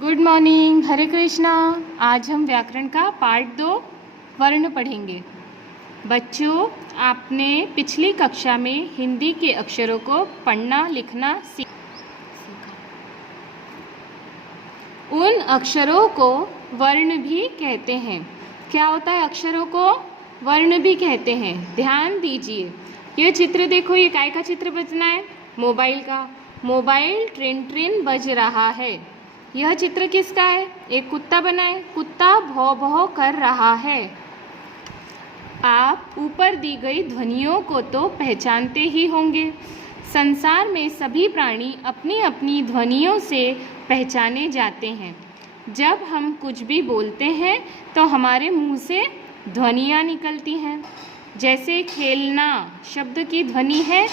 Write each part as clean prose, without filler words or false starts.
Good morning, हरे कृष्णा। आज हम व्याकरण का पार्ट 2 वर्ण पढ़ेंगे। बच्चों, आपने पिछली कक्षा में हिंदी के अक्षरों को पढ़ना लिखना सीखा। उन अक्षरों को वर्ण भी कहते हैं। क्या होता है? अक्षरों को वर्ण भी कहते हैं। ध्यान दीजिए, ये चित्र देखो, ये काय का चित्र बजना है? मोबाइल का। मोबाइल ट्रिन ट्रिन बज रहा है। यह चित्र किसका है? एक कुत्ता बना है, कुत्ता भौ भौ कर रहा है। आप ऊपर दी गई ध्वनियों को तो पहचानते ही होंगे। संसार में सभी प्राणी अपनी अपनी ध्वनियों से पहचाने जाते हैं। जब हम कुछ भी बोलते हैं तो हमारे मुंह से ध्वनियाँ निकलती हैं। जैसे खेलना शब्द की ध्वनि है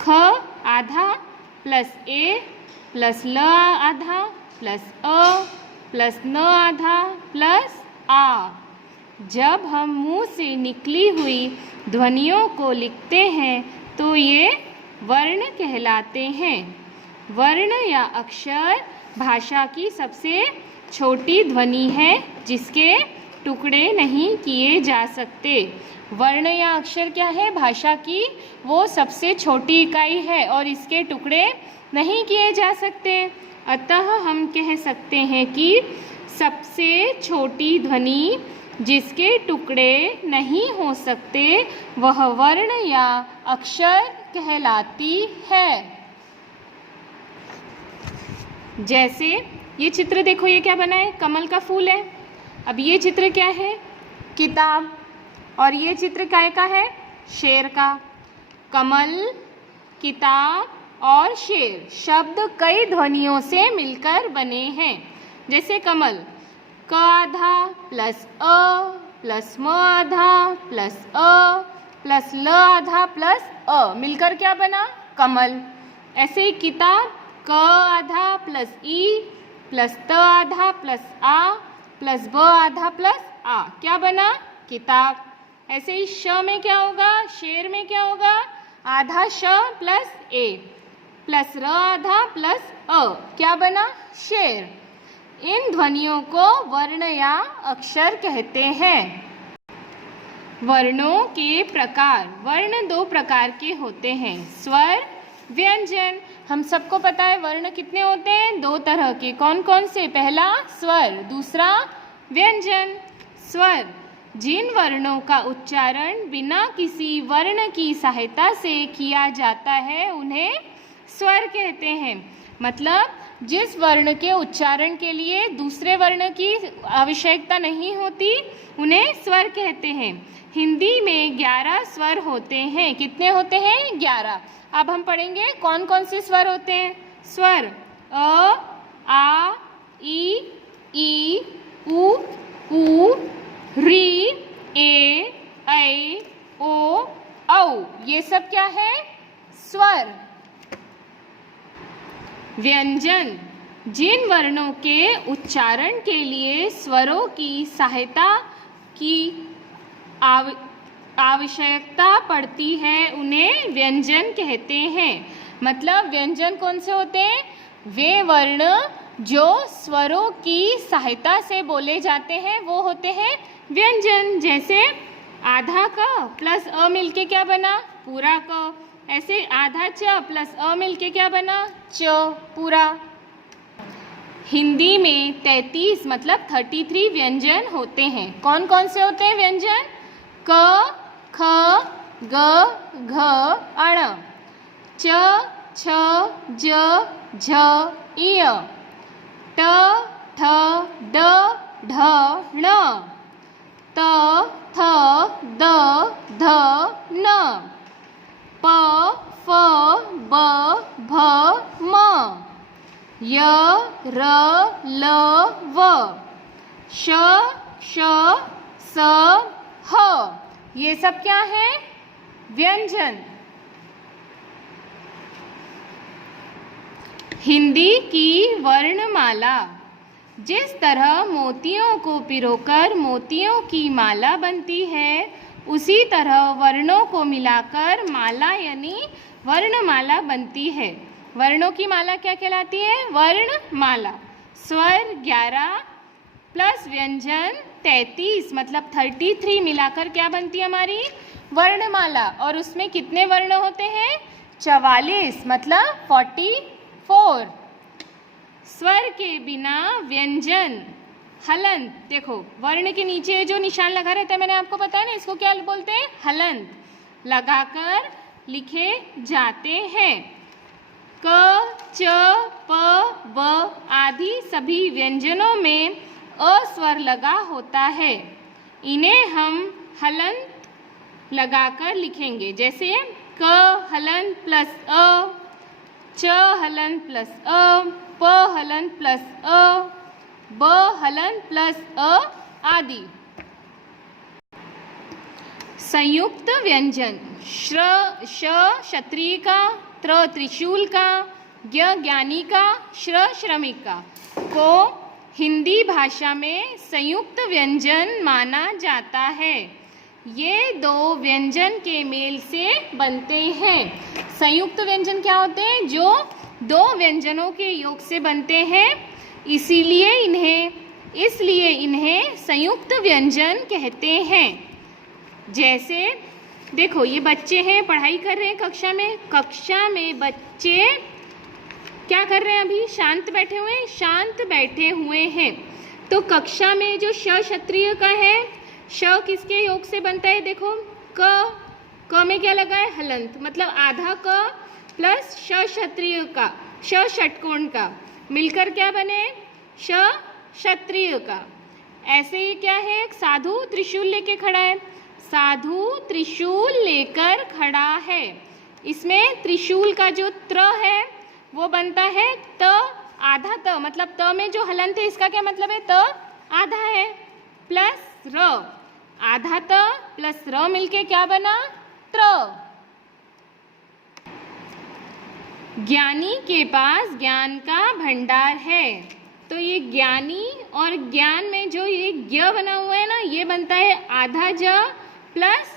ख आधा प्लस ए प्लस ल आधा प्लस अ प्लस न आधा प्लस आ। जब हम मुंह से निकली हुई ध्वनियों को लिखते हैं तो ये वर्ण कहलाते हैं। वर्ण या अक्षर भाषा की सबसे छोटी ध्वनि है जिसके टुकड़े नहीं किए जा सकते। वर्ण या अक्षर क्या है? भाषा की वो सबसे छोटी इकाई है और इसके टुकड़े नहीं किए जा सकते। अतः हम कह सकते हैं कि सबसे छोटी ध्वनि जिसके टुकड़े नहीं हो सकते वह वर्ण या अक्षर कहलाती है। जैसे ये चित्र देखो, ये क्या बना है? कमल का फूल है। अब ये चित्र क्या है? किताब। और ये चित्र काय का है? शेर का। कमल, किताब और शेर शब्द कई ध्वनियों से मिलकर बने हैं। जैसे कमल, क आधा प्लस अ प्लस म आधा प्लस अ प्लस ल आधा प्लस अ मिलकर क्या बना? कमल। ऐसे ही किताब, क आधा प्लस ई प्लस त आधा प्लस आ प्लस ब आधा प्लस आ, क्या बना? किताब। ऐसे ही श में क्या होगा? शेर में क्या होगा? आधा श प्लस ए प्लस र आधा प्लस अ, क्या बना? शेर। इन ध्वनियों को वर्ण या अक्षर कहते हैं। वर्णों के प्रकार। वर्ण दो प्रकार के होते हैं, स्वर, व्यंजन। हम सबको पता है वर्ण कितने होते हैं? दो तरह के। कौन कौन से? पहला स्वर, दूसरा व्यंजन। स्वर जिन वर्णों का उच्चारण बिना किसी वर्ण की सहायता से किया जाता है उन्हें स्वर कहते हैं। मतलब जिस वर्ण के उच्चारण के लिए दूसरे वर्ण की आवश्यकता नहीं होती उन्हें स्वर कहते हैं। हिंदी में 11 स्वर होते हैं। कितने होते हैं? 11। अब हम पढ़ेंगे कौन कौन से स्वर होते हैं। स्वर अ, आ, ई, उ, री, ए, ऐ, ओ, औ, ये सब क्या है? स्वर। व्यंजन जिन वर्णों के उच्चारण के लिए स्वरों की सहायता की आवश्यकता पड़ती है उन्हें व्यंजन कहते हैं। मतलब व्यंजन कौन से होते हैं? वे वर्ण जो स्वरों की सहायता से बोले जाते हैं वो होते हैं व्यंजन। जैसे आधा क प्लस अ मिलके क्या बना? पूरा क। ऐसे आधा च प्लस अ मिलके क्या बना? च, पूरा। हिंदी में 33 मतलब 33 व्यंजन होते हैं। कौन कौन से होते हैं व्यंजन? क, ख, ग, घ, अण, च, छ, ज, झ, इय, ट, ठ, ड, ढ, ण, त, थ, द, ध, न, प, फ, ब, भ, म, य, र, ल, व, श, श, स, ह, ये सब क्या है? व्यंजन। हिंदी की वर्णमाला। जिस तरह मोतियों को पिरोकर मोतियों की माला बनती है उसी तरह वर्णों को मिलाकर माला यानी वर्णमाला बनती है। वर्णों की माला क्या कहलाती है? वर्णमाला। स्वर 11 प्लस व्यंजन 33 मतलब 33 मिलाकर क्या बनती है हमारी वर्णमाला। और उसमें कितने वर्ण होते हैं 44 मतलब 44। स्वर के बिना व्यंजन हलंत, देखो वर्ण के नीचे जो निशान लगा रहता है मैंने आपको बताया ना, इसको क्या बोलते हैं हलंत, लगाकर लिखे जाते हैं। क च प ब आदि सभी व्यंजनों में अ स्वर लगा होता है। इन्हें हम हलंत लगाकर लिखेंगे, जैसे क हलंत प्लस अ, च हलंत प्लस अ, प हलंत प्लस अ, ब हलंत प्लस अ आदि। संयुक्त व्यंजन श क्षत्रिय का, त्र त्रिशूल का, ज्ञ ज्ञानी का, श्र श्रमिक का को हिंदी भाषा में संयुक्त व्यंजन माना जाता है। ये दो व्यंजन के मेल से बनते हैं। संयुक्त व्यंजन क्या होते हैं, जो दो व्यंजनों के योग से बनते हैं, इसलिए इन्हें संयुक्त व्यंजन कहते हैं। जैसे देखो ये बच्चे हैं, पढ़ाई कर रहे हैं कक्षा में बच्चे क्या कर रहे हैं, अभी शांत बैठे हुए हैं। तो कक्षा में जो श क्षत्रिय का है, श किसके योग से बनता है, देखो क में क्या लगा है हलंत, मतलब आधा क प्लस श क्षत्रिय का, श षटकोण का मिलकर क्या बने श क्षत्रिय का। ऐसे ही क्या है, एक साधु त्रिशूल लेके खड़ा है, साधु त्रिशूल लेकर खड़ा है। इसमें त्रिशूल का जो त्र है वो बनता है त, आधा त, मतलब त में जो हलंत है इसका क्या मतलब है, त आधा है प्लस र, आधा त प्लस र मिलके क्या बना त्र। ज्ञानी के पास ज्ञान का भंडार है। तो ये ज्ञानी और ज्ञान में जो ये ज्ञ बना हुआ है ना, ये बनता है आधा ज प्लस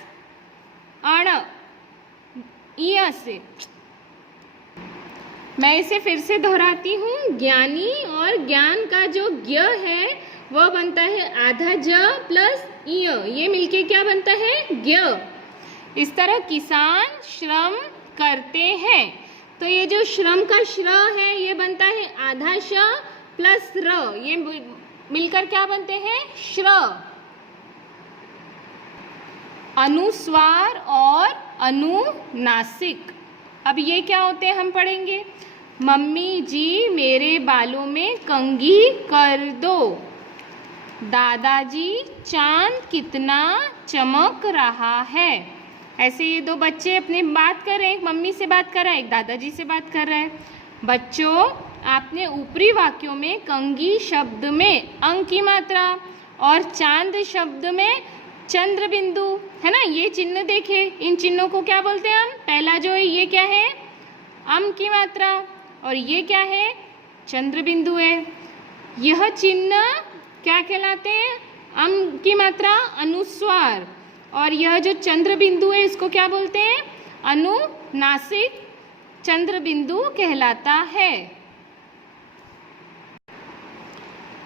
अण इ से। मैं इसे फिर से दोहराती हूँ, ज्ञानी और ज्ञान का जो ज्ञ है वह बनता है आधा ज प्लस इ, ये मिलके क्या बनता है ज्ञ। इस तरह किसान श्रम करते हैं, तो ये जो श्रम का श्र है ये बनता है आधा श प्लस र, ये मिलकर क्या बनते हैं श्र। अनुस्वार और अनुनासिक, अब ये क्या होते हैं हम पढ़ेंगे। मम्मी जी मेरे बालों में कंघी कर दो, दादाजी चांद कितना चमक रहा है। ऐसे ये दो बच्चे अपने बात कर रहे हैं, एक मम्मी से बात कर रहा है, एक दादाजी से बात कर रहा है। बच्चों आपने ऊपरी वाक्यों में कंघी शब्द में अंक की मात्रा और चांद शब्द में चंद्र बिंदु है ना, ये चिन्ह देखे, इन चिन्हों को क्या बोलते हैं हम। पहला जो है ये क्या है अम की मात्रा और ये क्या है चंद्र बिंदु है। यह चिन्ह क्या कहलाते हैं, अम की मात्रा अनुस्वार, और यह जो चंद्र बिंदु है इसको क्या बोलते हैं अनुनासिक चंद्र बिंदु कहलाता है।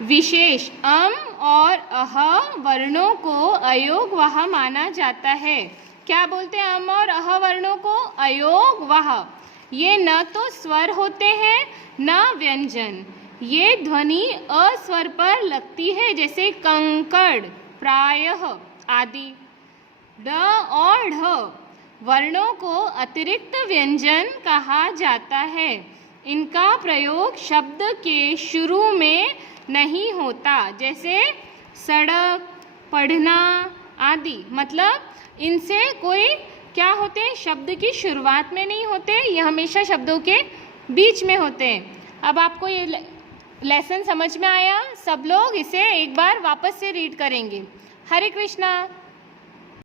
विशेष अम और अह वर्णों को अयोगवाह माना जाता है। क्या बोलते हैं अम और अह वर्णों को अयोगवाह। ये न तो स्वर होते हैं न व्यंजन, ये ध्वनि अस्वर पर लगती है, जैसे कंकड़, प्रायः आदि। ड और ढ वर्णों को अतिरिक्त व्यंजन कहा जाता है। इनका प्रयोग शब्द के शुरू में नहीं होता, जैसे सड़क, पढ़ना आदि। मतलब इनसे कोई क्या होते हैं शब्द की शुरुआत में नहीं होते, ये हमेशा शब्दों के बीच में होते हैं। अब आपको ये लेसन समझ में आया, सब लोग इसे एक बार वापस से रीड करेंगे। हरे कृष्णा।